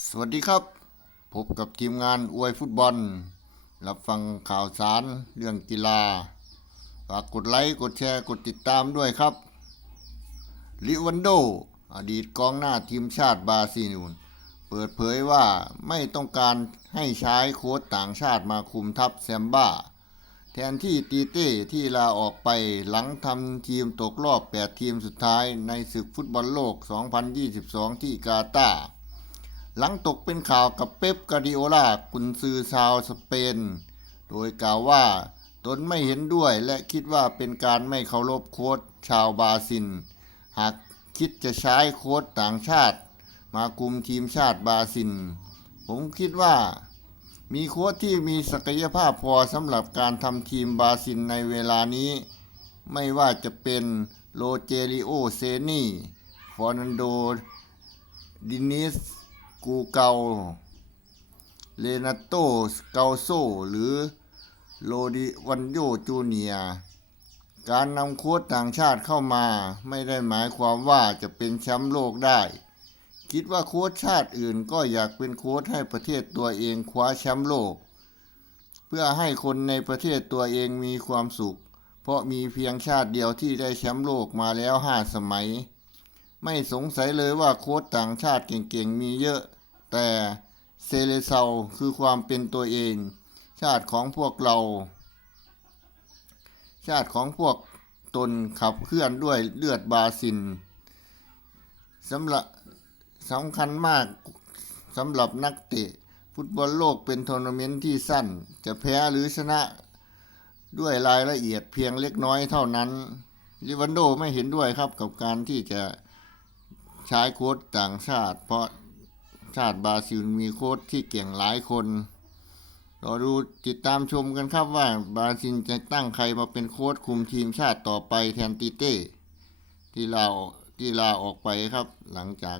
สวัสดีครับ พบกับทีมงานอวยฟุตบอล รับฟังข่าวสารเรื่องกีฬา ฝากกดไลค์ กดแชร์ กดติดตามด้วยครับลิวันโด อดีตกองหน้าทีมชาติบราซิลเปิดเผยว่าไม่ต้องการให้ใช้โค้ชต่างชาติมาคุมทัพแซมบ้า แทนที่ตีเต้ที่ลาออกไปหลังทำทีมตกรอบ 8 ทีมสุดท้ายในศึกฟุตบอลโลก 2022 ที่กาตาร์ หลังตกเป็นข่าวกับเป๊ปกาดิโอลากุนซือชาวสเปน โดยกล่าวว่าตนไม่เห็นด้วยและคิดว่าเป็นการไม่เคารพโค้ชชาวบราซิล หากคิดจะใช้โค้ชต่างชาติ มาคุมทีมชาติบราซิล ผมคิดว่ามีโค้ชที่มีศักยภาพพอสำหรับการทำทีมบราซิลในเวลานี้ ไม่ว่าจะเป็นโรเจริโอเซนีฟอร์นันโดดินิส กูเกาเลนาโตสเกาโซ หรือโลดิวันโยจูเนีย การนำโค้ชต่างชาติเข้ามา ไม่ได้หมายความว่าจะเป็นแชมป์โลกได้ คิดว่าโค้ชชาติอื่นก็อยากเป็นโค้ชให้ประเทศตัวเองคว้าแชมป์โลก เพื่อให้คนในประเทศตัวเองมีความสุข เพราะมีเพียงชาติเดียวที่ได้แชมป์โลกมาแล้วห้าสมัย ไม่สงสัยเลยว่าโค้ชต่างชาติเก่งๆมีเยอะ แต่เซเลเซาคือความเป็นตัวเอง ชาติของพวกเรา ชาติของพวกตนขับเคลื่อนด้วยเลือดบาซิลสำหรับสำคัญมากสำหรับนักเตะ ฟุตบอลโลกเป็นทัวร์นาเมนต์ที่สั้น จะแพ้หรือชนะด้วยรายละเอียดเพียงเล็กน้อยเท่านั้นลิวันโดไม่เห็นด้วยครับกับการที่จะ ใช้โค้ชต่างชาติ เพราะชาติบราซิลมีโค้ชที่เก่งหลายคนเราดูติดตามชมกันครับว่าบราซิลจะตั้งใครมาเป็นโค้ชคุมทีมชาติต่อไปแทนติเต้ที่ลาที่ลาออกไปครับ หลังจาก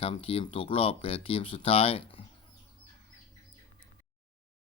ทำทีมตกรอบแปดทีมสุดท้าย